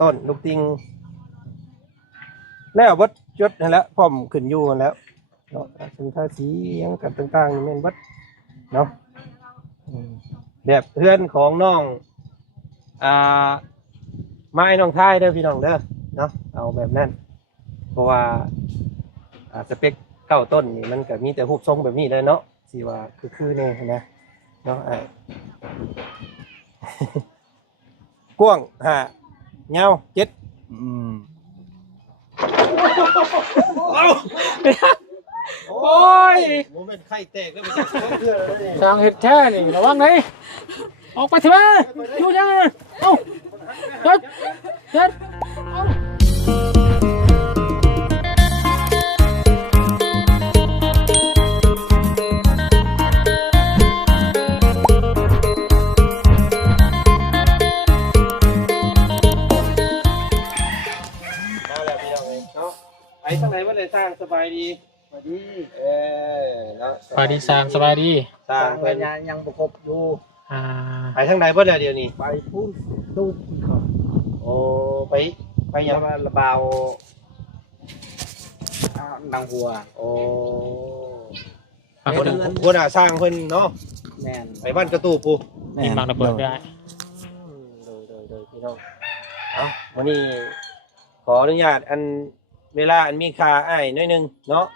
ต้นลูกติงแล้ววัดยศนั่นแหละพร้อมขึ้นอยู่กันแล้วเนาะถึงท่าสียังกันต่างๆนี่แม่นวัดเนาะแบบเพื่อนของน้องไม้น้องท้ายเด้อพี่น้องเด้อเนาะเอาแบบนั้นเพราะว่าสเปคเก้าต้นนี่มันก็มีแต่รูปทรงแบบนี้เลยเนาะสิว่าคือเนี่ยนะเนาะกว้าง5ยาว7โอ้ยโมเมนต์ไข่แตกแล้วมันจะเชื่อเลยทางเห็ดแท้นี่ระวังเลยออกไปเถอะอยู่ยังเอ้าเฮ็ดเอ้าไปทางไหนวะเลยสร้างสบายดีสบายดีเนาะสบายดีสร้างสบายดีสร้างเพิ่นยังประกบอยู่ไปทางไหนบ่เดี๋ยวนี้ไปพุ่นตู้ครับโอ้ไปยังระบาวนางหัวโอ้คนสร้างเพิ่นเนาะแม่นไปบ้านกระตูปูมีบางระเบิดได้โดยพี่น้องวันนี้ขออนุญาตเวลามีค่าอ้ายน้อยนึงเนาะ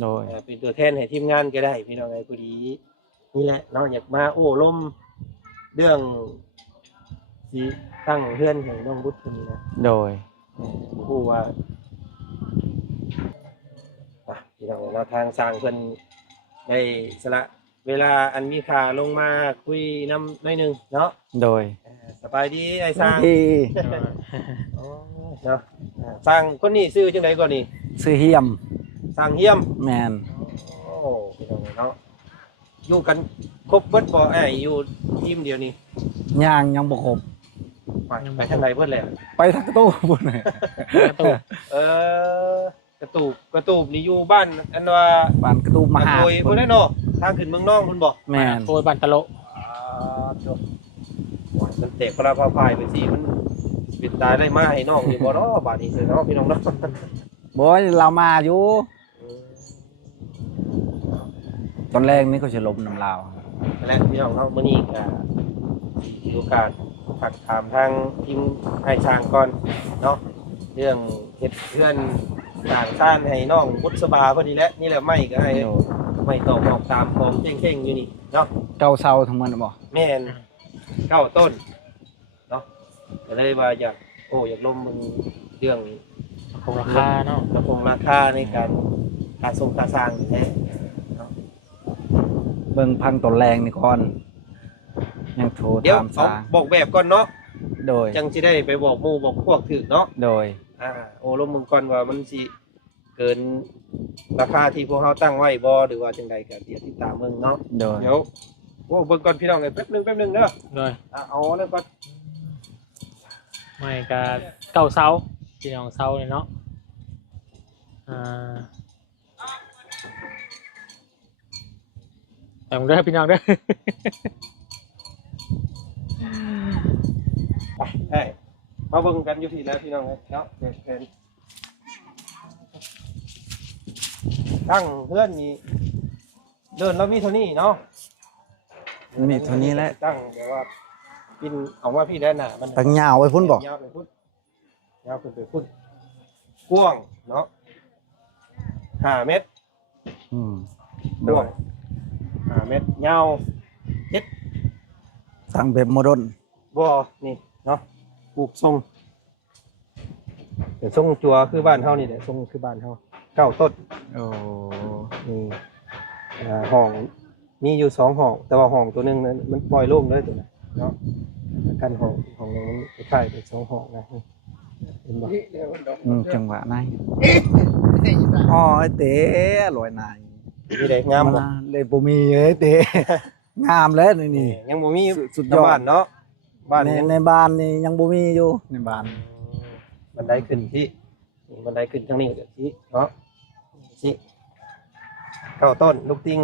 โดยเป็นตัวแทนให้ทีมงานก็ได้พี่น้องไอ้พอดีนี่แหละเนาะอยากมาโอ้ล้มเรื่องสิตั้งเพื่อนให้น้องบุตรคนนี้นะโดยผู้ว่าพี่น้องเราทางสร้างเพิ่นได้สละเวลามีค่าลงมาคุยน้ำน้อยนึงเนาะโดยสบายดีไอ้สร้างเนาะสร้างคนนี้ชื่อจังไดก่อนนี่ชื่อเฮียมสร้างเฮียมแม่นโอ้พี่น้องเนาะอยู่กันครบเบิดบ่อยู่ทีมเดียวนี่ยังบ่ครบไปทางไหนเบิดแล้วไปทางกระตู้พุ่นกระตูบกระตูบนี่อยู่บ้านว่าบ้านกระตู้มหาโอ้ยพุ่นเนาะทางขึ้นเมืองน้องพุ่นบ่แม่นโอ้ยบ้านตะโลมันเตะกระพาพายไปสิมันปิดตายได้มาให้น้องอยู่บ่เนาะบาดนี้เนาะพี่น้องเนาะบ่เรามาอยู่ตอนแรกนี่ก็จะล้มน้ำลาวและพี่น้องเนาะมื้อนี้ก็มีโอกาสทักถามทางทีมให้ช่างก่อนเนาะเรื่องเฮ็ดเพื่อนต่างชาติให้น้องบุษบาพอดีแล้วนี่แหละไม่ก็ให้ไม่ตอกออกตามของเข่งๆอยู่นี่เนาะเก้าเซาทั้งมันบ่แม่น9ต้นเนาะก็เลยว่าอยากล้มมึงเรื่องราคาเนาะราคาในการส่งการสร้างแท้เนาะเบิ่งพังต้นแรงนี่ก่อนยังโทรเดี๋ยว ตามสร้างบอกแบบก่อนเนาะโดยจังสิได้ไปบอกหมู่บอกพวกถึกเนาะโดยล้มมึงก่อนว่ามันสิเกินราคาที่พวกเฮาตั้งไว้บ่หรือว่าจังใดก็เดี๋ยวติดตามเบิ่งเนาะเดี๋ยวเบิ่งก่อนพี่น้องแป๊บนึงเด้อโดยเอาแล้วก็ไม่ก็เก้าเสาพี่น้องเสาเลยเนาะแต่ผมเด้อพี่น้องเด้อไปมาเบิ่งกันอยู่ที่แล้วพี่น้องเนาะตั้งเพื่อนนี่เดินแล้วมีเท่านี้เนาะมีเท่านี้แหละตั้งแต่ว่ากินเอาว่าพี่ได้น่ะมันตั้งยาวไว้พุ่นบ่ยาวไปพุ่นกว้างเนาะ5 เมตรกว้าง5 เมตรยาว7สั่งแบบโมเดิร์นบ่นี่เนาะปลูกทรงเดี๋ยวทรงจัวคือบ้านเฮานี่แหละทรงคือบ้านเฮา9 ต้นโอ้นี่ห้องมีอยู่2ห้องแต่ว่าห้องตัวนึงนั้นมันปล่อยโล่งเลยตัวนั้นเนาะกันห้องนึงมันใกล้เป็น2ห้องนะเห็นบ่จังหวะไหนอ๋อไอ้เต๋ลอยนายมีได้งามบ่เลยบ่มีเอ้ยเต๋งามแล้วนี่ยังบ่มีสุดยอดเนาะบ้านในบ้านนี่ยังบ่มีอยู่ในบ้านบันไดขึ้นที่บันไดขึ้นทางนี้เดี๋ยวที่เนาะที่9 ต้นลูกติง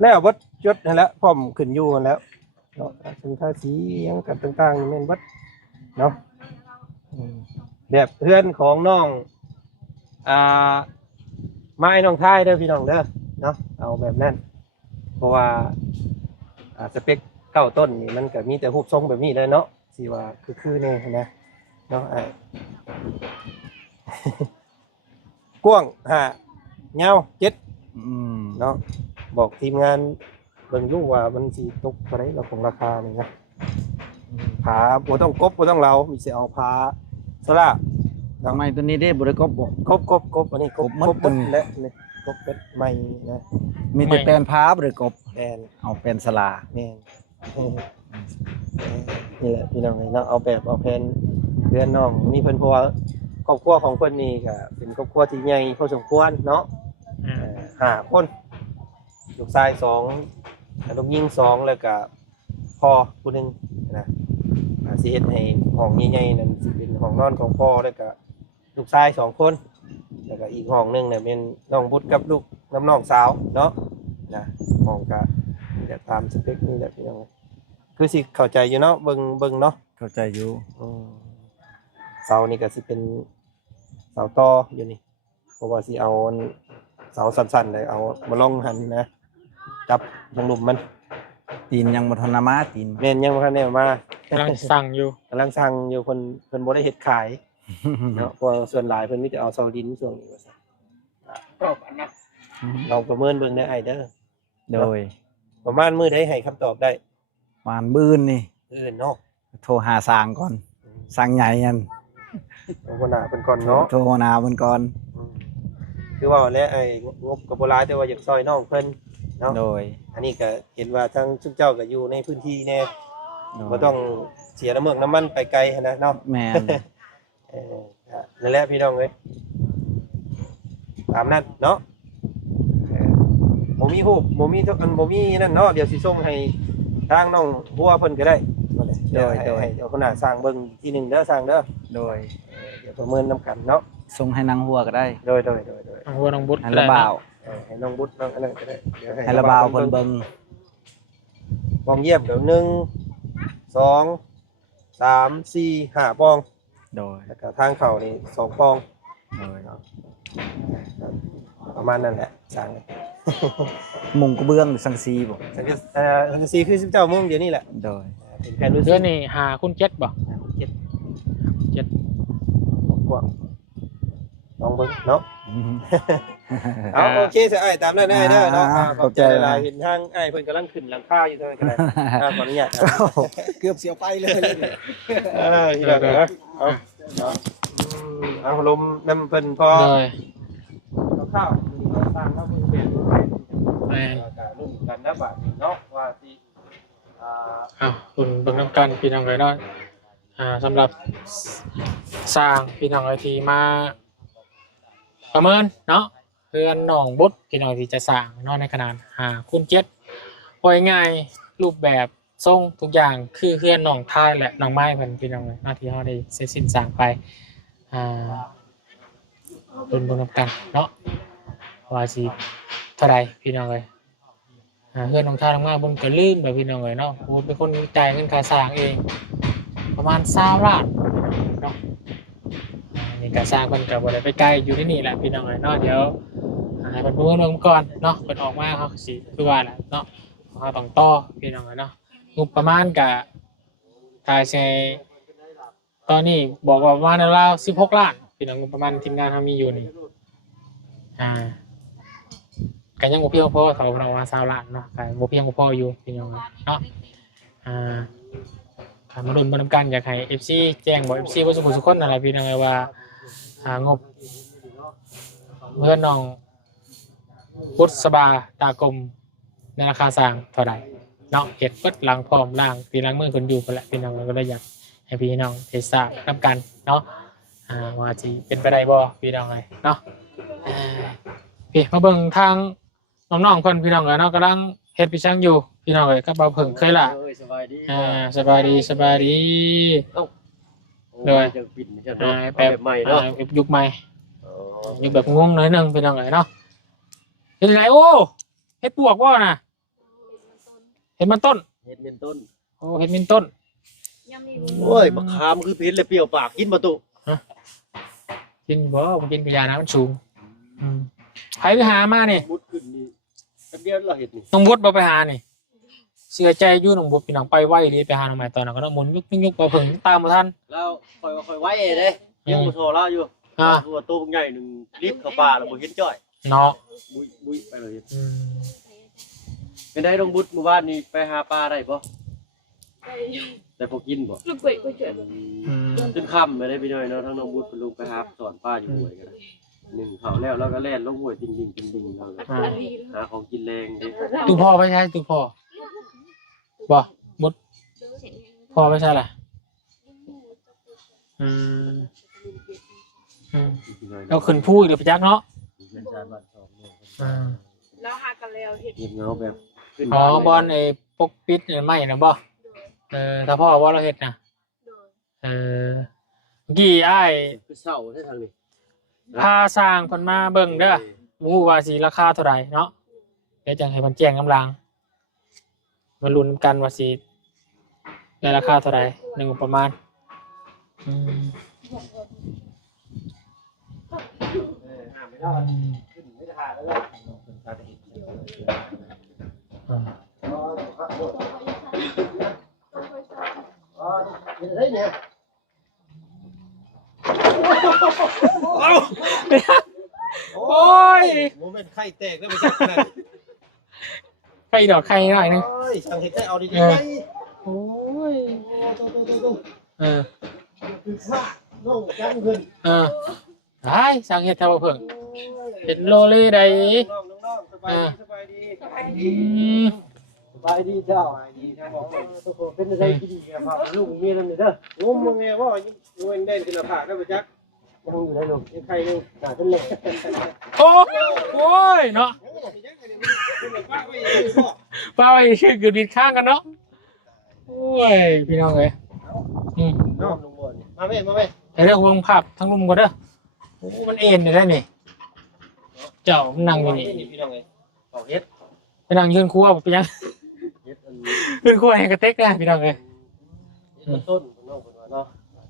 แล้ววัดยศนั่นแหละพร้อมขึ้นอยู่กันแล้วเนาะถึงท่าสียังกันต่างๆนี่แม่นวัด เนาะแบบเพื่อนของน้องไม้น้องท้ายเด้อพี่น้องเด้อเนาะเอาแบบนั้นเพราะว่าสเปคเก้าต้นนี่มันก็มีแต่รูปทรงแบบนี้เลยเนาะสิว่าคือเนี่ยนะเนาะกว้าง5ยาว7เนาะบอกทีมงานเบิ่งดูว่ามันสิตกเท่าไหร่เราของราคานี่นะผาบ่ต้องกบบ่ต้องเรามีสิเอาผาสลา ทำไมตัวนี้ได้บริกรบ่ กบอันนี้กบและนี่กบเป็ดใหม่นะ มีแต่แปลนพาบริกร แอน เอาแปลนสลา แม่นนี่แหละพี่น้องเนาะเอาแบบเอาแผนเพื่อนน้องมีเพิ่นเพราะว่าครอบครัวของเพิ่นนี่ก็เป็นครอบครัวที่ใหญ่พอสมควรเนาะ5คนลูกชาย2ลูกหญิง2แล้วก็พ่อผู้นึงนะสิเฮ็ดให้ห้องใหญ่ๆนั่นสิเป็นห้องนอนของพ่อแล้วก็ลูกชาย2คนแล้วก็อีกห้องนึงเนี่ยเป็นน้องบุตรกับลูกน้องสาวเนาะนะห้องก็จะตามสเปคนี่แหละพี่น้องคือสิเข้าใจอยู่เนาะเบิ่งเนาะ เข้าใจอยู่ เสานี่ก็สิเป็นเสาต่ออยู่นี่เพราะว่าสิเอาเสาสั้นๆเลยเอามาลงหันนะจับทางหลุมมัน ตีนยังบ่ทันมาตีน แม่นยังบ่ทันได้มาก ำลังสั่งอยู่ กำลังสั่งอยู่เพิ่นบ่ได้เฮ็ดขายเนาะเพราะส่วนหลายเพิ่นมีแต่เอาเสาดินช่วงนี้ว่าซั่นเราประเมินเบิ่งได้ไอ้เด้อ โดย ประมาณมื้อใดให้คำตอบได้ วานบื้นนี่ อื่นเนาะ โทรหาสร้างก่อนสร้างใหญ่ยัน เอาบ่น่าเพิ่นก่อนเนาะ โทรหาเพิ่นก่อน คือว่าแล้วไอ้งบก็บ่หลายแต่ว่าอยากซอยน้องเพิ่นเนาะ โดย อันนี้ก็เห็นว่าทั้งชุมเจ้าก็อยู่ในพื้นที่แน่ โดย บ่ต้องเสียน้ำเมือกน้ำมันไปไกลหั้นนะเนาะ แม่น นั่นแหละพี่น้องเอ้ยตามนั้นเนาะบ่มีรูปบ่มีทุกอันบ่มีนั่นเนาะเดี๋ยวสิส่งให้ทางน้องบัวเพิ่นก็ได้โดยเดี๋ยวคนหน้าสร้างเบิ่งทีหนึงเด้อสร้างเด้อ โดย เดี๋ยวประเมินนํกันเนาะ ส่งให้นางหัวก็ได้ โดย น้องบัวน้องบุตร ให้ระบ่าว ให้น้องบุตรน้องอะไรก็ได้เดี๋ยว ให้ระบ่าวเพิ่นเบิ่ง ปองเยี่ยมเดี๋ยว1 2 3 4 5ปอง โดย แล้วก็ทางเข้านี่2ปอง โดย ประมาณนั้นแหละสร้าง มุงกระเบื้องหรือสังซีบ่ สังกะสีคือ19โมงเดี๋ยวนี้แหละ โดย เป็นแผนรู้สึ เดือก นนี่หาคุณเจ็ดบ่ เจ็ด เจ็ด กว่าลองเบิ่งเนาะเอาโอเคสิอ้ายตามนั้นได้เด้อเนาะขอบใจหลายๆเห็นทางอ้ายเพิ่นกำลังขึ้นหลังคาอยู่เท่านั้นก็ได้ขออนุญาต เกือบเสียวไปเลย ทีละนะเอาลมน้ำเพิ่นพอ เลย ข้าวสร้างข้าวเพิ่นเปลี่ยน แม่น รุ่นกันนะบาดนี้เนาะว่าสิคุณเบิ่งน้ำกันพี่น้องเลยเนาะสำหรับสร้างพี่น้องเลยที่มาประเมินเนาะเพื่อนน้องบุตรพี่น้องที่จะสร้างเนาะในขนาดคูณ7ว่าง่ายรูปแบบทรงทุกอย่างคือเพื่อนน้องทายและน้องไม้เพิ่นพี่น้องเลยหน้าที่เฮาได้เสร็จสิ้นสร้างไปรุ่นเบิ่งน้ำกันเนาะว่าสิเท่าใดพี่น้องเลยเพื่อนน้องทายน้องไม้บนก็ลืมแบบพี่น้องเลยเนาะพูดเป็นคนจ่ายเงินค่าสร้างเองประมาณ20 ล้านเนาะนี่ก็สร้างเพิ่นก็บ่ได้ไปไกลอยู่ที่นี่แหละพี่น้องเอ้ยเนาะเดี๋ยวให้เพิ่นประเมินเบิ่งก่อนเนาะเพิ่นออกมาเขาก็สิคือว่าแหละเนาะเขาต้องต่อพี่น้องเอ้ยเนาะงบประมาณก็ถ้าใช้ตอนนี้บอกว่าประมาณราว16 ล้านพี่น้องงบประมาณทีมงานเฮามีอยู่นี่ก็ยังบ่เพียงพอเขาเราว่า20 ล้านเนาะก็บ่เพียงบ่พออยู่พี่น้องเนาะมาลุ้นมาทำกันอยากให้ FC แจ้งบอก FC ว่าสุขคนอะไรพี่น้องว่างบเพื่อนน้องบุษบาตากลมในราคาสร้างเท่าไหร่เนาะเห็ดเปิดหลังพร้อมล่างตีหลังมือคนอยู่กันแหละพี่น้องก็เลยอยากให้พี่น้องเทศะทำกันเนาะว่าจะเป็นไปได้บ่พี่น้องเลยเนาะพี่มาเบิ่งทางน้องๆคนพี่น้องเลยเนาะกำลังเฮ็ดพิชังอยู่พี่น้องเลยก็เบาเพิ่งเคยล่ะสบายดีสบายดีโดยแบบใหม่เนาะยุคใหม่ยุคแบบงงหน่อยนึงพี่น้องเลยเนาะเฮ็ดไรโอ้เฮ็ดปวกว่าน่ะเฮ็ดมันต้นโอ้เฮ็ดมินต้น โอ้ยมะขามคือเผ็ดและเปรี้ยวปากกินบ่ตุ กินบ่ผมกินกระยาน้ำมันสูงใครไปหามานี่ มุดขึ้นนี่แป๊บเดียวเราเห็ดนี่ น้องบุดบ่ไปหานี่เสียใจอยู่น้องบุดพี่น้องไปไวเลยไปหาน้องใหม่ตอนนั้นก็ต้องหมุนยุกบ่เพิ่งตามบ่ทัน แล้วคอยไว้เด้ยังบ่โซล่าอยู่ตัวโตใหญ่หนึงรีบเข้าป่าแล้วบ่เห็นจ้อย เนาะ บุยไปเลยเป็นได้ลงบุญเมื่อวานนี้ไปหาปลาได้บ่แต่บ่กินบ่ ลูกเว้ยก็เจอ จนค่ำไม่ได้ไปหน่อยเนาะทั้งน้องบุญเพิ่นลงไปหาสอนป้าอยู่ห้วยกันหนึ่งเขาแล้วก็แล่นลงห้วยจริงเราหาของกินแรงเด้ ตูพ่อไปใช่ตูพ่อบ่มุดพ่อไปใช่ล่ะเราขึ้นพูดเดี๋ยวไปจักเนาะ แล้วหากันแล้วเห็ด เงียบเงาแบบขึ้น อ๋อบอลไอ้ปกปิดไม่นะบ่ถ้าพ่อว่าเราเฮ็ดนะกี่อ้าย คือเศร้าใช่ทางนี้ พาสร้างคนมาเบิ่งเด้อรู้ว่าสิราคาเท่าไหร่เนาะเดี๋ยวจังให้มันแจ้งกำลังมาลุ้นกันว่าสิได้ราคาเท่าไหร่หนึ่งประมาณขึ้นไม่ได้หาแล้วล่ะตาได้เห็นได้เนี่ยโอ้ยโมเมนต์ไข่แตกแล้วไปจับกัน ไข่ดอกไข่หน่อยนึง โอ้ยช่างเห็ดได้เอาดีๆไหม โอ้ยคือข้าน้องจังขึ้น ไอ้สั่งเห็ดทำเพิ่งเป็นโลเล่ใด น้องสบายดีสบายดีสบายดีเจ้าสบายดีทั้งบอกตัวเป็นอะไรกินกันครับลูกมีอะไรเนี่ยเด้องมมึงไงว่าอยู่เองได้ขึ้นผาได้ไปจักยังอยู่ได้ลูกยังใครยังหนาขึ้นเลย โอ้ยเนาะป้าไปชื่อเกิดบิดข้างกันเนาะโอ้ยพี่น้องเลยน้องลุงบนมาไหมไอ้เรื่องวงภาพทั้งลุมก็เด้อโอ้มันเอ็นได้นี่เจ้านั่งอยู่นี่ พี่น้องเลยเอาเฮ็ด ไปนั่งยืนครัวไปยังยืนครัวแห่งกระเต็กนะพี่น้องเลย ต้นน้องคนว่าเนาะ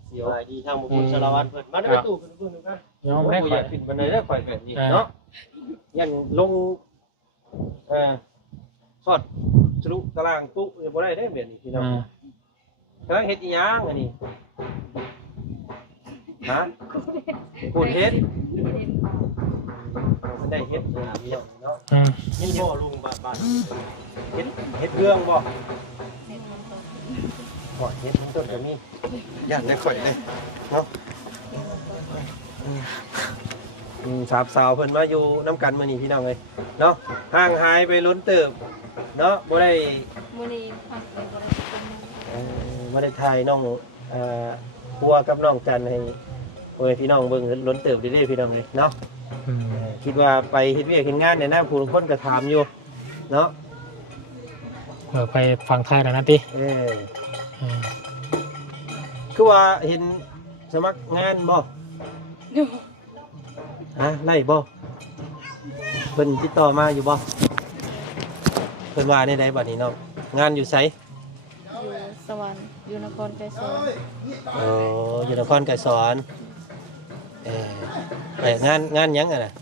เสียวดีทางมุขสารวัตรเพิ่นมาได้ตู้กันตู้นึงกัน ยอมได้ ผู้ ข่ ให อ ญ่ ย ขึ้นบันไดได้ข่อยแบบนี้เนาะยังลงสอดสรุตารางปุ๊บ่ได้ได้แบบนี้พี่น้องกำลังเฮ็ดอีหยังอันนี้ฮะโคตรเฮ็ดได้เฮ็ดพี่น้องเนาะเฮ็ดบ่ลุงบ้านเฮ็ดเรื่องบ่บ่เฮ็ดต้นก็มีย่านได้ข่อยเลยเนาะสาวสาวเพิ่นมาอยู่น้ำกันมื้อนี้พี่น้องเอ้ยเนาะห่างหายไปล้นเติบเนาะบ่ได้ มื้อนี้พักไปบ่ได้กิน บ่ได้ถ่ายน้องครัวกับน้องจันให้โอ้ยพี่น้องเบิ่งล้นเติบเรื่อยๆพี่น้องเอ้ยเนาะคิดว่าไปเฮ็ดเวียกเฮ็ดงานเนี่ยนะผู้คนก็ถามอยู่เนาะ ไปฟังไทยแล้วนะติ คือว่าเห็นสมัครงานบ่ฮะไล่บ่เพิ่นติดต่อมาอยู่บ่เพิ่นว่าในใดบัดนี้เนาะงานอยู่ไส อยู่สวรรค์อยู่นครไกรสอน อยู่นครไกรสอนไปงานหยังอ่ะน่ะ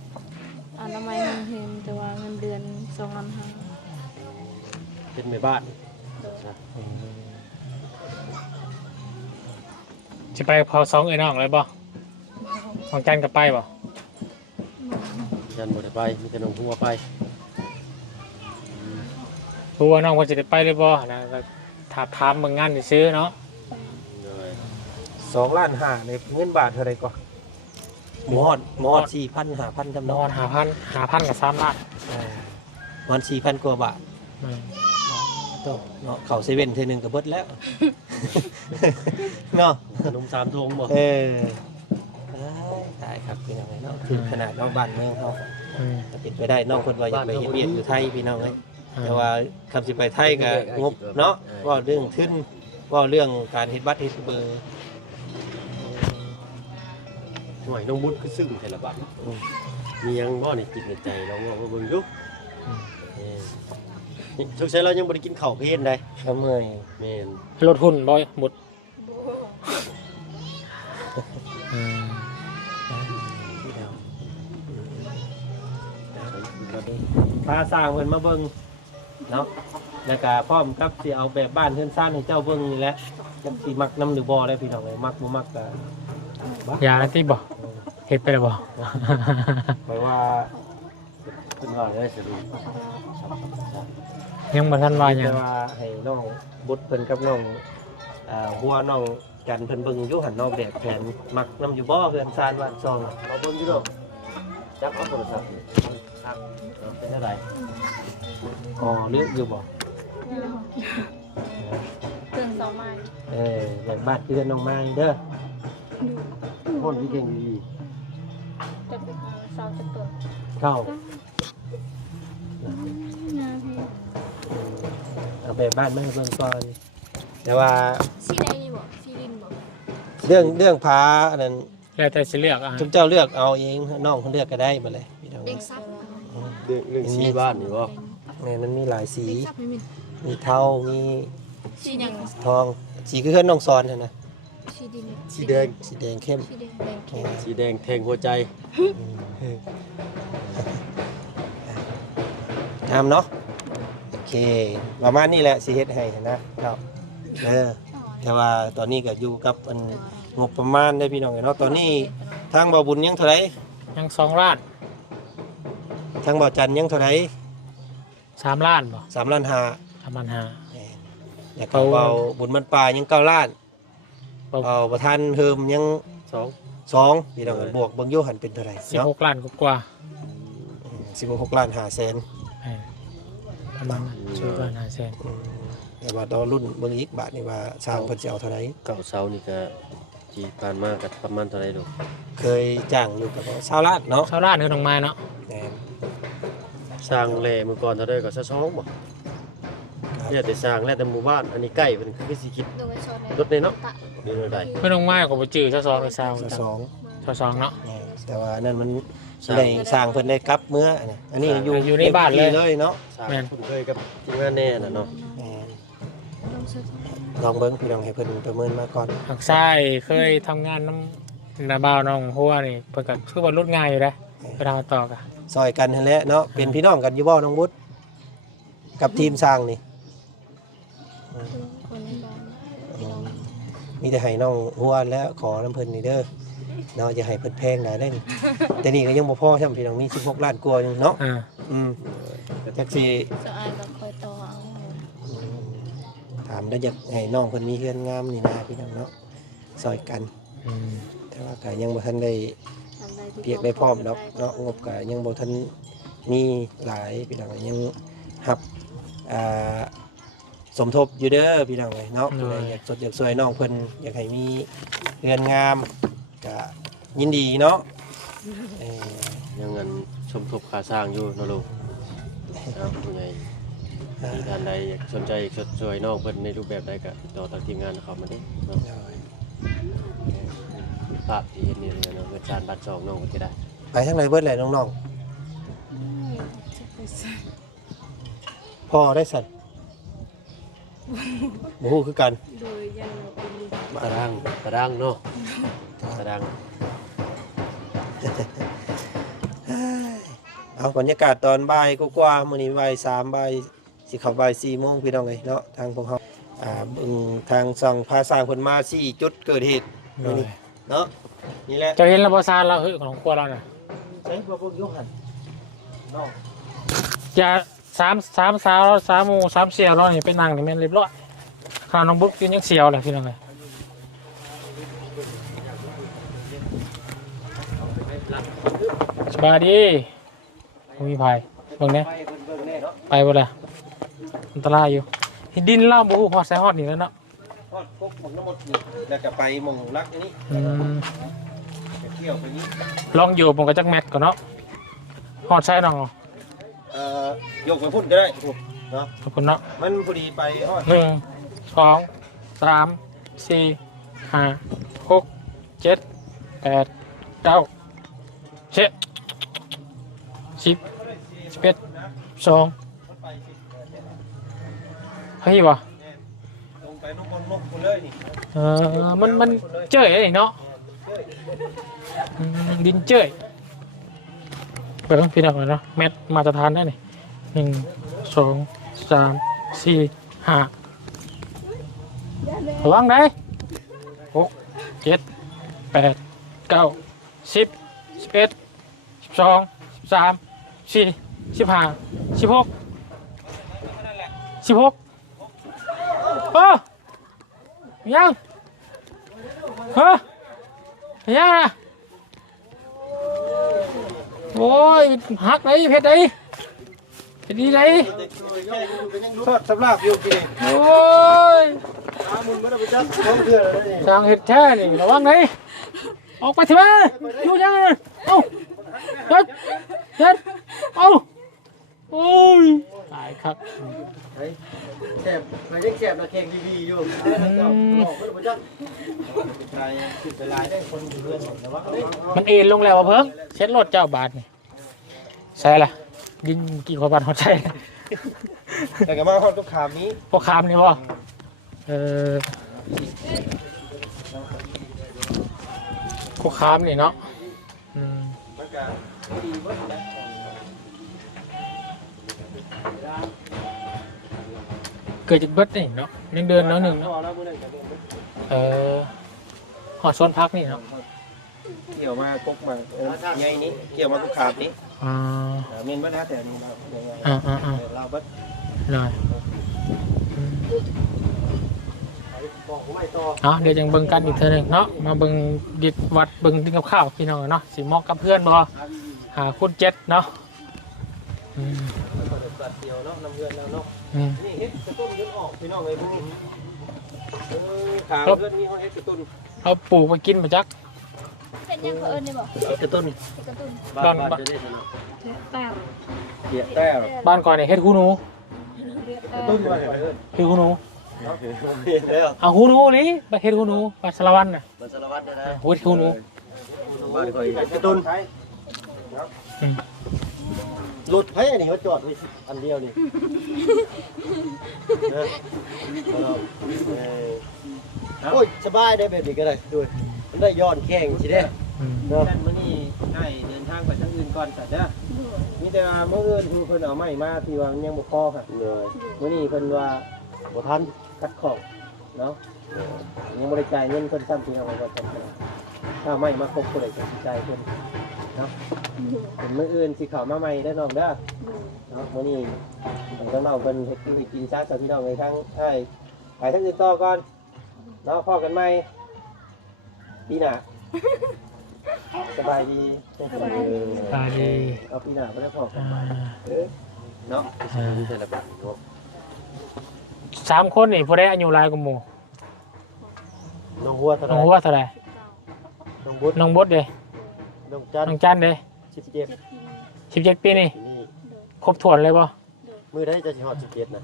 อนามัยมันเห็นแต่ว่าเงินเดือน2,500 เป็นแม่บ้าน จะไปพอสองน้องเลยบ่ของจันกับไปบ่ ยันบ่ได้ไปมีแต่น้องหัวไป รู้ว่าน้องว่าจะได้ไปเลยบ่นะถามเบิ่งงานซื้อเนาะ 2.5 ล้านในเงินบาทเท่าไหร่ก่อนหมอด 4,000 5,000 จำ น เนาะ อนหาพันกับ3 ล้าน หมอด 4,000 กว่าบาทโตเนาะเข้าเซเว่นเทื่อนึงก็เบิดแล้วเนาะ ขนม3ทงบ่ ได้ครับพี่น้องเนาะคือขนาดน้องบ้านเมืองเขาจะปิดไปได้น้องคนว่าอยากไปเฮ็ดเวียกอยู่ไทยพี่น้องเอ้ยแต่ว่าคำสิไปไทยก็งบเนาะว่าเรื่องทุนว่าเรื่องการเฮ็ดบัตรเฮ็ดเบอร์ หน่วยน้องบุญคือซึ่งแต่ละบัดมียังบ่นี่จิตในใจเราว่าเบิ่งอยู่สงสัยเรายังบ่ได้กินข้าวเพลนได้ ก็เมื่อย แม่น ลดหุ้นบ่หมด อืม พาสร้างเพิ่นมาเบิ่งเนาะแล้วก็พร้อมกับสิเอาแบบบ้านเฮือนซ่านให้เจ้าเบิ่งนี่แหละจักสิมักนำหรือบ่ได้พี่น้องเอ้ยมักบ่มักก็ ยาที่บ่เฮ็ดไปแล้วบ่ ไปว่า ขึ้นว่าเลยสรุป ยังบ่ทันว่าหยั แต่ ง ว่าให้น้องบุตรเพิ่นกับน้องหัวน้องจันเพิ่นเบิ่งอยู่หันนอกแบบแผนมักนำอยู่บ่เฮือนซ่านบ้านซอง เอาเบิ่งอยู่ดอกจับเอาโทรศัพท์ครับเป็นอะไร อ๋อเลือกอยู่บ่ เครื่องสองไม้ แบบบ้านเพื่อนน้องไม้เด้อ คนที่เก่งดี จะเป็นเสาจะเปิด เข้า งานพี่ เอาแบบบ้านมาให้เบิ่งก่อนแต่ว่า สีใดนี่บ่สีดินบ่ เรื่องพาอันนั้น แล้วแต่สิเลือกอ่ะ ทุกเจ้าเลือกเอาเองน้องเพิ่นเลือกก็ได้บ่เลยพี่น้อง เด็กซับ เรื่องชีบ้านนี่บ่ นี่มันมีหลายสี เด็กซับไม่มี มีเทามี สีหยัง ทองสีคือเฮือนน้องซอนหั่นนะ สีดิน สีแดง สีแดงเข้ม สีแดงแดงเข้ม สีแดงแทงหัวใจ งามเนาะโอเคประมาณนี้แหละสิเฮ็ดให้นะครับแต่ว่าตอนนี้ก็อยู่กับอันงบประมาณได้พี่น้องเนาะตอนนี้ทางบ่าวบุญยังเท่าไหร่ ยัง2ล้าน ทางบ่าวจันทร์ยังเท่าไหร่ 3ล้านบ่ 3 ล้านห้า 3ล้านห้า แล้วก็เบาบุญมันป่ายัง9ล้าน เบา เบาประธานเฮิมยัง 2 2พี่น้องกันบวกเบิ่งอยู่หันเป็นเท่าไหร่เนาะ 16ล้านกว่า 16ล้าน5แสน ๆประมาณนั้น16ล้าน5แสน แต่ว่าดอรุ่นเบิ่งอีกบาทนี่ว่าสร้างเพิ่นสิเอาเท่าไหร่ เก่าเสานี่ก็ที่ผ่านมาก็ประมาณเท่าไหร่ดอก เคยจ้างอยู่กับ20ล้านเนาะ 2ล้านคือน้องไม้เนาะ แม่น สร้างแลเมื่อก่อนเท่าใดก็ซะ2บ่เนี่ยแต่สร้างแล้วแต่หมู่บ้านอันนี้ใกล้เพิ่นคือสิคิด โดยชน รถเลยเนาะเดี๋ยวได้ คือน้องไม้ก็บ่จื้อซะ2หรือ3 สอง 2เนาะ แต่ว่านั่นมันได้สร้างเพิ่นได้กลับเมื่ออันนี้อยู่ ในบ้านเลย เลยเนาะ สร้างคุ้นเคยกับทีมงานแน่น่ะเนาะ แม่น ลงชุด ลองเบิ่งพี่น้องให้เพิ่นประเมินมาก่อน หักซ้ายเคยทำงานน้ำนาบ่าวน้องหัวนี่เพิ่นก็คือว่ารุดง่ายอยู่เด้ไปทำต่อกะ ซอยกันนั่นแหละเนาะเป็นพี่น้องกันอยู่บ่น้องบุตรกับทีมสร้างนี่ คนในบ้าน มีแต่ให้น้องหัวแล้วขอน้ำเพิ่นนี่เด้อเนาะอย่าให้เพิ่นแพงหลายเด้อแต่นี่ก็ยังบ่พอใช่มั้ยพี่น้องมี16ล้านกว่าอยู่เนาะ อ่า จักสิ จะอายก็คอยต่อเอา ถามแล้วอยากให้น้องเพิ่นมีเฮือนงามนี่นะพี่น้องเนาะซอยกัน อืม แต่ว่าก็ยังบ่ทันได้ ทำได้ทุก เปียกได้พร้อมดอกเนาะงบก็ยังบ่ทันมีหลายพี่น้องยังรับอ่าสมทบอยู่เด้อพี่น้องเอ้ยเนาะผู้ใดอยากสดอยากสวยน้องเพิ่นอยากให้มีเรือนงามก็ยินดีเนาะเออ ยังเงินสมทบค่าสร้างอยู่เนาะลูกครับผู้ใหญ่มีท่านใดอยากสนใจอยากช่วยน้องเพิ่นในรูปแบบใดก็ติดต่อทางทีมงานเขามาเด้เนาะภาพที่เห็นนี่เนาะเงินจานบัตร2น้องก็สิได้ ไปทางไหนเบิดแหละน้อง จะไปใส่ ๆพ่อได้สั่นบ่ฮู้คือกัน โดยยันเราเป็น ตารางเนาะตาราง เอาบรรยากาศตอนบ่ายกว่าๆมื้อนี้บ่าย3บ่ายสิเข้าบ่าย4โมงพี่น้องเอ้ยเนาะทางพวกเฮาเบิ่งทางส่องพาสร้างเพิ่นมา4จุดเกิดเหตุมื้อนี้เนาะนี่แหละ เจะเห็นแล้วบ่ซานเราเฮ้ยของครัวเราน่ะ ใช้บ่พวกยกหันเนาะ อย่า3สาว3โมง3เสี่ยวเรานี่ไปนั่งนี่แม่นเรียบร้อยข้าวน้องบุ๊กกินยังเสี่ยวเลยพี่น้องเอ้ยสบายดีบ่มีภัยเบิ่งแหน่ ไปเบิ่งแน่เนาะ ไปบ่ล่ะอันตรายอยู่ดินเล่าบ่ฮู้ฮอดใส่ฮอดนี่แล้วเนาะ ทอดกบหมกน้ำมดนี่แล้วก็ไปหม่องรักอันนี้ อืม ไปเที่ยวไปนี้ ลองอยู่ผมก็จักแมทก่อนเนาะฮอดใส่น้องเอา ยกไปพุ่นก็ได้เนาะ ขอบคุณเนาะ มันพอดีไปฮอด 1 2 3 4 5 6 7 8 9 10 11 12เฮ้ยบ่ ลงไปนกคนเลยนี่ มันเจ๋ยเนาะ ดินเจ้ยเปิดพี่น้องเนาะแมทมาตรฐานได้นี่1 2 3 4 5ระวังได้6 7 8 9 10 11 12 13 14 15 16 16ยังยังนะโอ้ยหักไหนเพชรไหนเพชรดีไหน ทอดสำลักอยู่กิน โอ้ย มุนไม่ได้ไปจับน้องเดือดเลย ทางเห็ดแท้นี่ระวังไหนออกไปสิมาอยู่ยังเอาเด็ดเอาโอ้ยตายครับ แซ่บไปยังแซ่บนะแข่งดีๆอยู่บอกไม่ได้บ่จัก ใจสิบลายได้คนอยู่เพื่อนแต่ว่า มันเอ็นลงแล้วเพิ่งเช็ดรถเจ้าบาทนี่ใช่ละยิงกี่ขวบาทหัวใจ แต่ก็มาห้องทุกขามนี้ พวกคามนี่บ่พวกคามนี่เนาะ มันก็ดีเบิดนะ เกิดจากเบิดนี่เนาะยังเดินเนาะหนึ่งเนาะ พอแล้วมื้อนั้นก็เดินไป หอดซ้อนพักนี่เนาะ เกี่ยวมากกมาใหญ่นี้เกี่ยวมาทุกขามนี้ เมนบ้านนะแต่นี่เราเราเบิด เลยเดี๋ยวยังเบิ่งกันอีกเท่านึงเนาะมาเบิ่งดิดวัดเบิ่งกินกับข้าวพี่น้องเนาะสิเหมาะกับเพื่อนบ่หาคุณเจ็ดเนาะ เดียวเนาะน้ำเพื่อนแล้วเนาะนี่เฮ็ดกระตุ้นขึ้นออกพี่น้องเลยพวกนี้ขาเพื่อนมีเฮ็ดกระตุ้น เอาปลูกไปกินมาจัก เป็นยังเขาเอิญได้บอก กระตุ้น กระตุ้น บ้านจะได้ชนะ เปล่า เกี่ยแต้ว บ้านก่อนเนี่ยเฮ็ดหูหนู กระตุ้นว่าไงเอิ้น เฮ็ดหูหนู แล้ว เอาหูหนูนี่ไปเฮ็ดหูหนูไปสารวัตรน่ะ มันสารวัตรนะ เฮ็ดหูหนู บ้านคอย กระตุ้น รถไผอันนี้มาจอดไว้อันเดียวนี่โอ้ยสบายได้แบบนี้ก็ได้ด้วยมันได้ย้อนแข่งสิเด้ เนาะมื้อนี้ได้เดินทางไปทางอื่นก่อนสัตว์เด้อมีแต่ว่ามื้ออื่นคือเพิ่นเอาไม้มาที่ว่ายังบ่พอค่ะ เหนื่อย มื้อนี้เพิ่นว่า บ่ทัน คัดของเนาะยังบ่ได้จ่ายเงินเพิ่นซ้ำที่เอาไว้ก่อนถ้าไม่มาครบก็เลยจะจ่ายเพิ่นเนาะเป็นมื้ออื่นสิเข้ามาใหม่ได้อน้องเด้อเนาะมื้อนี้ต้องน้องเพิ่นเฮ็ดกินซะกับพี่น้องเลยทั้งไปทางอื่นต่อก่อนเนาะพอกันใหม่ปีหน้าสบายดี ตาดี เอาปีหน้าบ่ได้พอกันใหม่เนาะ แต่ละบ้านเนาะ 3 คนนี่ผู้ใดอายุหลายกว่าหมู่ น้องหัวเท่าไห น้ ร่ องหัวเท่าไหร่ น้องบุญ น้องบดเด้ น้องจัน น้องจันเด้ 17 17 ปีนี่ นี่ ครบถ้วนเลยบ่ มื้อใดจะสิฮอด17นะ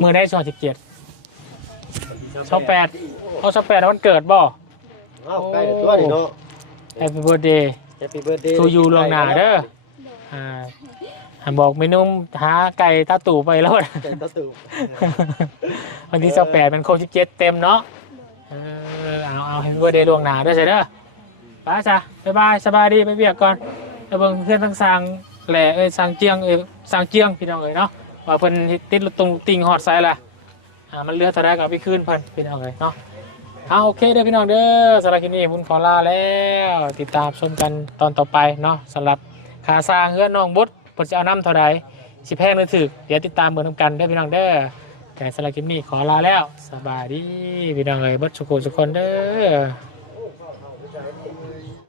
มื้อได้17 28เอา28วันเกิดบ่ เอ้าใกล้แล้วตัวนี่เนาะ Happy birthday Happy birthday to you ล่วงหน้าเด้อบอกเมนูหาไก่ตาตู่ไปแล้ว ใจตะตุ วันที่28มันครบ17เต็มเนาะเอาให้เบอร์เดย์ล่วงหน้าด้วยใช่เด้อไปจ้ะบ๊ายบายสบายดีไปเบียกก่อนแล้วเบิ่งเพื่อนทั้งสร้างแหล่สร้างเจียงสร้างเจียงพี่น้องเนาะว่าเพิ่นติดรถตรงติ่งฮอดไซล่ะมันเรือเท่าไรก็เอาไปคืนเพิ่นพี่น้องเนาะโอเคเด้อพี่น้องเด้อสำหรับคลิปนี้ผมขอลาแล้วติดตามชมกันตอนต่อไปเนาะสำหรับขาสร้างเฮือนน้องบุตรเพิ่นจะเอาน้ำเท่าไรสิแพงหรือถูกเดี๋ยวติดตามเบิ่งนำกันเด้อพี่น้องเด้อแต่สำหรับคลิปนี้ขอลาแล้วสบายดีพี่น้องเบิดสุขสุขคนเด้อ